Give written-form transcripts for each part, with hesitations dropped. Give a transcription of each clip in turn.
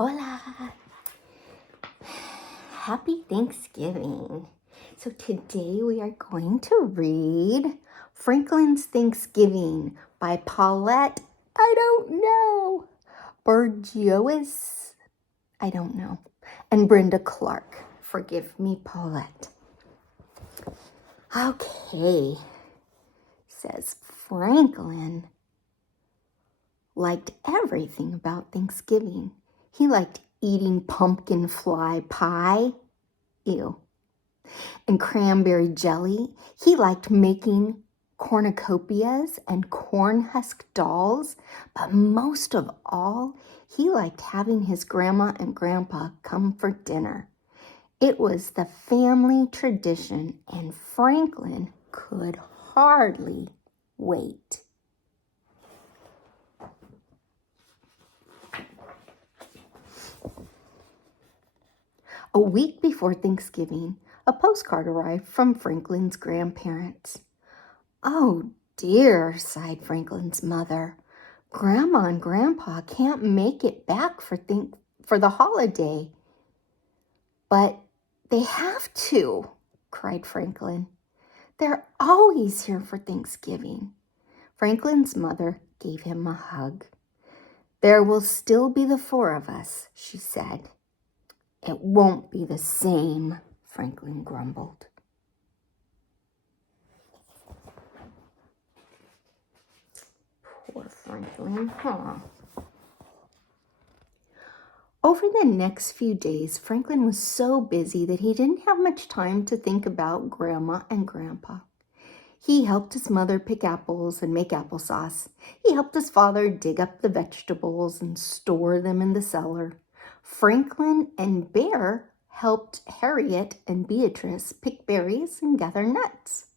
Hola! Happy Thanksgiving. So today we are going to read Franklin's Thanksgiving by Paulette, I don't know, Burgiois, I don't know, and Brenda Clark. Forgive me, Paulette. Okay, says Franklin liked everything about Thanksgiving. He liked eating pumpkin fly pie, ew, and cranberry jelly. He liked making cornucopias and corn husk dolls, but most of all, he liked having his grandma and grandpa come for dinner. It was the family tradition, and Franklin could hardly wait. A week before Thanksgiving, a postcard arrived from Franklin's grandparents. "Oh dear," sighed Franklin's mother. "Grandma and Grandpa can't make it back for the holiday." "But they have to," cried Franklin. "They're always here for Thanksgiving." Franklin's mother gave him a hug. "There will still be the four of us," she said. "It won't be the same," Franklin grumbled. Poor Franklin, huh? Over the next few days, Franklin was so busy that he didn't have much time to think about Grandma and Grandpa. He helped his mother pick apples and make applesauce. He helped his father dig up the vegetables and store them in the cellar. Franklin and Bear helped Harriet and Beatrice pick berries and gather nuts.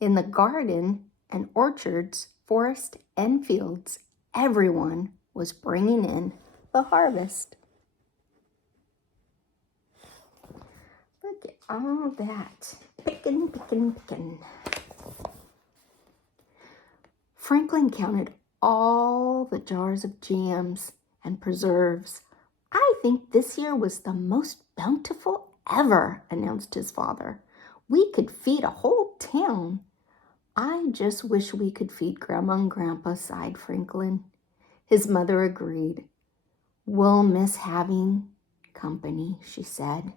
In the garden and orchards, forest and fields, everyone was bringing in the harvest. Look at all that. Pickin', pickin', pickin'. Franklin counted all the jars of jams and preserves. "I think this year was the most bountiful ever," announced his father. "We could feed a whole town." "I just wish we could feed Grandma and Grandpa," sighed Franklin. His mother agreed. "We'll miss having company," she said.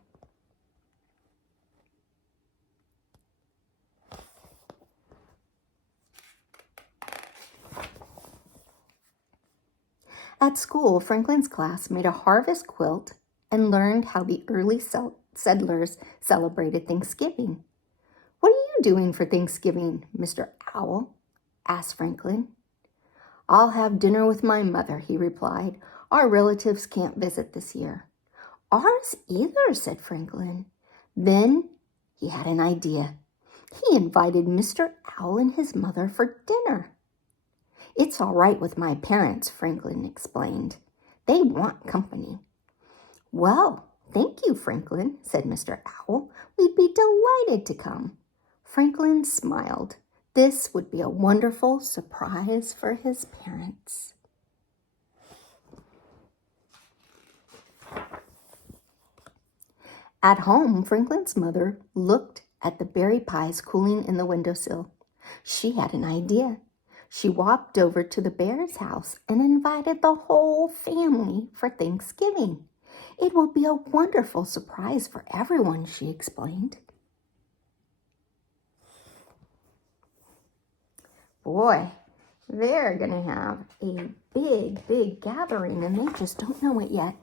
At school, Franklin's class made a harvest quilt and learned how the early settlers celebrated Thanksgiving. "What are you doing for Thanksgiving, Mr. Owl?" asked Franklin. "I'll have dinner with my mother," he replied. "Our relatives can't visit this year." "Ours either," said Franklin. Then he had an idea. He invited Mr. Owl and his mother for dinner. "It's all right with my parents," Franklin explained. "They want company." "Well, thank you, Franklin," said Mr. Owl. "We'd be delighted to come." Franklin smiled. This would be a wonderful surprise for his parents. At home, Franklin's mother looked at the berry pies cooling in the windowsill. She had an idea. She walked over to the bear's house and invited the whole family for Thanksgiving. "It will be a wonderful surprise for everyone," she explained. Boy, they're going to have a big gathering, and they just don't know it yet.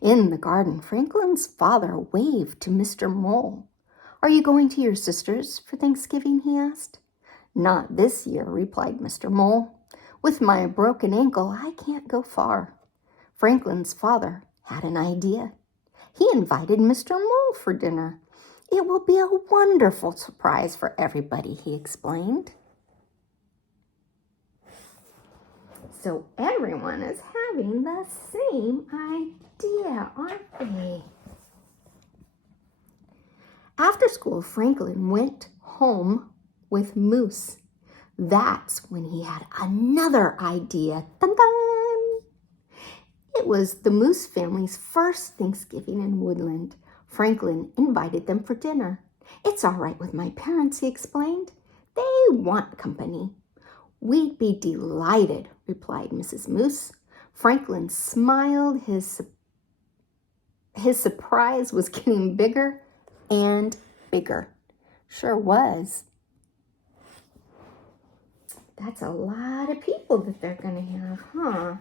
In the garden, Franklin's father waved to Mr. Mole. "Are you going to your sister's for Thanksgiving?" he asked. "Not this year," replied Mr. Mole. "With my broken ankle, I can't go far." Franklin's father had an idea. He invited Mr. Mole for dinner. "It will be a wonderful surprise for everybody," he explained. So everyone is having the same idea, aren't they? After school, Franklin went home with Moose. That's when he had another idea. Dun, dun! It was the Moose family's first Thanksgiving in Woodland. Franklin invited them for dinner. "It's all right with my parents," he explained. "They want company." "We'd be delighted," replied Mrs. Moose. Franklin smiled. His surprise was getting bigger and bigger. Sure was. That's a lot of people that they're going to have, huh?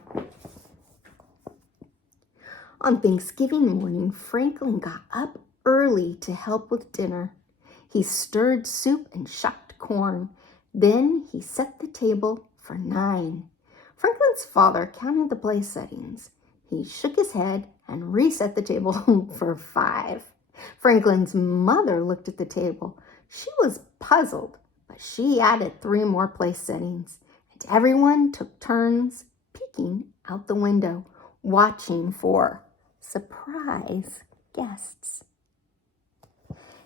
On Thanksgiving morning, Franklin got up early to help with dinner. He stirred soup and shucked corn. Then he set the table for 9. Franklin's father counted the place settings. He shook his head and reset the table for 5. Franklin's mother looked at the table. She was puzzled, but she added 3 more place settings, and everyone took turns peeking out the window, watching for surprise guests.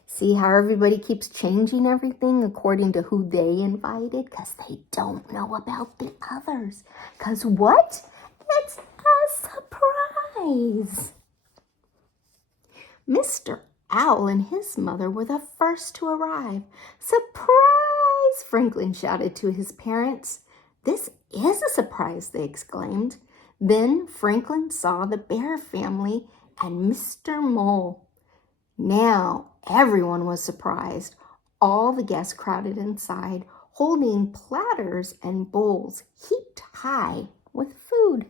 See how everybody keeps changing everything according to who they invited? Because they don't know about the others. Because what? It's a surprise. Mr. Owl and his mother were the first to arrive. "Surprise!" Franklin shouted to his parents. "This is a surprise," they exclaimed. Then Franklin saw the Bear family and Mr. Mole. Now everyone was surprised. All the guests crowded inside, holding platters and bowls heaped high with food.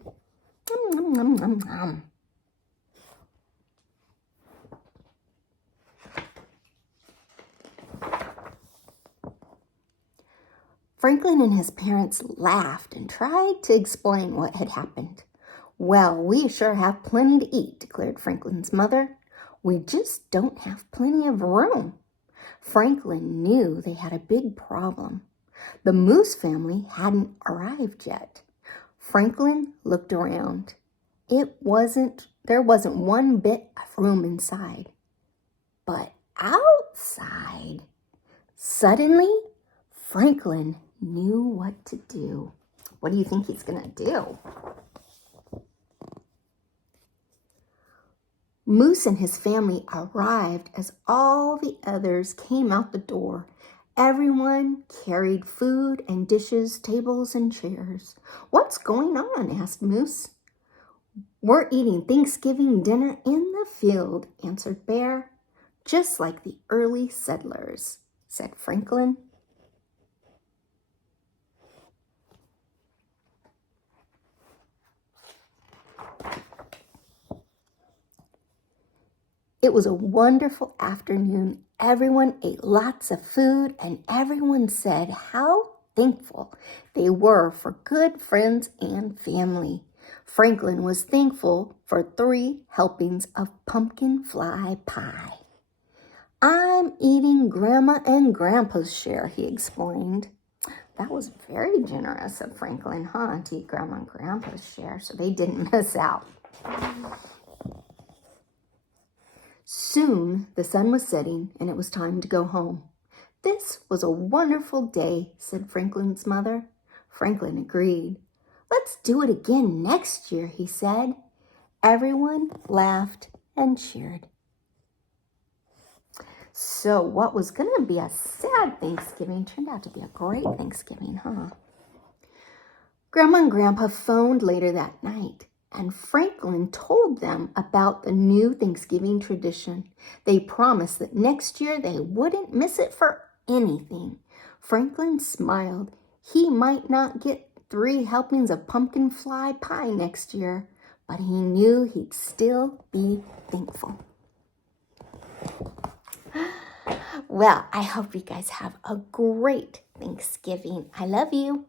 Nom, nom, nom, nom. Franklin and his parents laughed and tried to explain what had happened. "Well, we sure have plenty to eat," declared Franklin's mother. "We just don't have plenty of room." Franklin knew they had a big problem. The Moose family hadn't arrived yet. Franklin looked around. There wasn't one bit of room inside. But outside, suddenly, Franklin knew what to do. What do you think he's going to do? Moose and his family arrived as all the others came out the door. Everyone carried food and dishes, tables and chairs. "What's going on?" asked Moose. "We're eating Thanksgiving dinner in the field," answered Bear. "Just like the early settlers," said Franklin. It was a wonderful afternoon. Everyone ate lots of food, and everyone said how thankful they were for good friends and family. Franklin was thankful for 3 helpings of pumpkin fly pie. "I'm eating Grandma and Grandpa's share," he explained. That was very generous of Franklin, huh, to eat Grandma and Grandpa's share, so they didn't miss out. Soon the sun was setting and it was time to go home. "This was a wonderful day," said Franklin's mother. Franklin agreed. "Let's do it again next year," he said. Everyone laughed and cheered. So what was going to be a sad Thanksgiving turned out to be a great Thanksgiving, huh? Grandma and Grandpa phoned later that night, and Franklin told them about the new Thanksgiving tradition. They promised that next year they wouldn't miss it for anything. Franklin smiled. He might not get 3 helpings of pumpkin fly pie next year, but he knew he'd still be thankful. Well, I hope you guys have a great Thanksgiving. I love you.